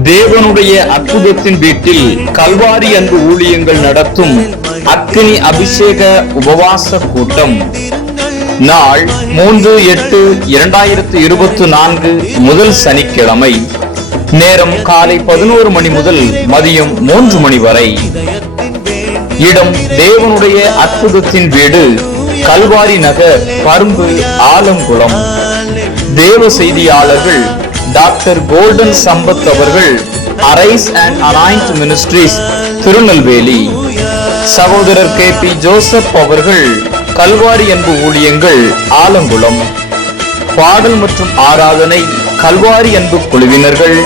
தேவனுடைய அற்புதத்தின் வீட்டில் கல்வாரி அன்பு ஊழியங்கள் நடத்தும் அக்கினி அபிஷேக உபவாச கூட்டம் நாள் 3/8/2024 முதல் சனிக்கிழமை. நேரம் காலை 11 மணி முதல் மதியம் 3 மணி வரை. இடம் தேவனுடைய அற்புதத்தின் வீடு, கல்வாரி நகர், பரும்பு, ஆலங்குளம். தேவ செய்தியாளர்கள் டாக்டர் கோல்டன் சம்பத் அவர்கள், arise and anoint ministries, Tirunelveli. சகோதரர் KP ஜோசப் அவர்கள், கல்வாரி அன்பு ஊழியங்கள், ஆலங்குளம். பாடல் மற்றும் ஆராதனை கல்வாரி அன்பு குழுவினர்கள்.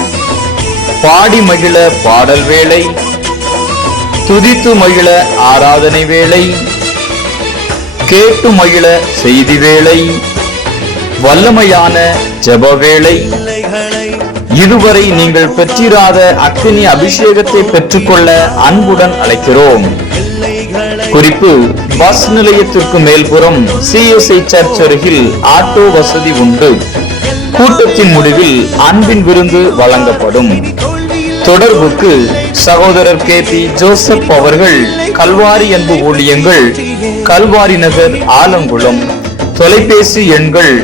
பாடி மகிழ பாடல் வேளை, துதித்து மகிழ ஆராதனை வேளை, கேட்டு மகிழ செய்தி வேளை, வல்லமையான ஜெப வேளை. இதுவரை நீங்கள் பெற்றிராத அக்கினி அபிஷேகத்தை பெற்றுக்கொள்ள அன்புடன் அழைக்கிறோம். குறிப்பு: பஸ் நிலையத்திற்கு மேல்புறம் CSI சர்ச் அருகில் ஆட்டோ வசதி உண்டு. கூட்டத்தின் முடிவில் அன்பின் விருந்து வழங்கப்படும். தொடர்புக்கு சகோதரர் KP ஜோசப் அவர்கள், கல்வாரி அன்பு ஊழியங்கள், கல்வாரி நகர், ஆலங்குளம். தொலைபேசி எண்கள்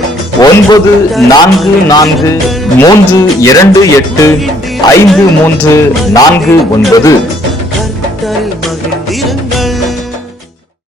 9443285349.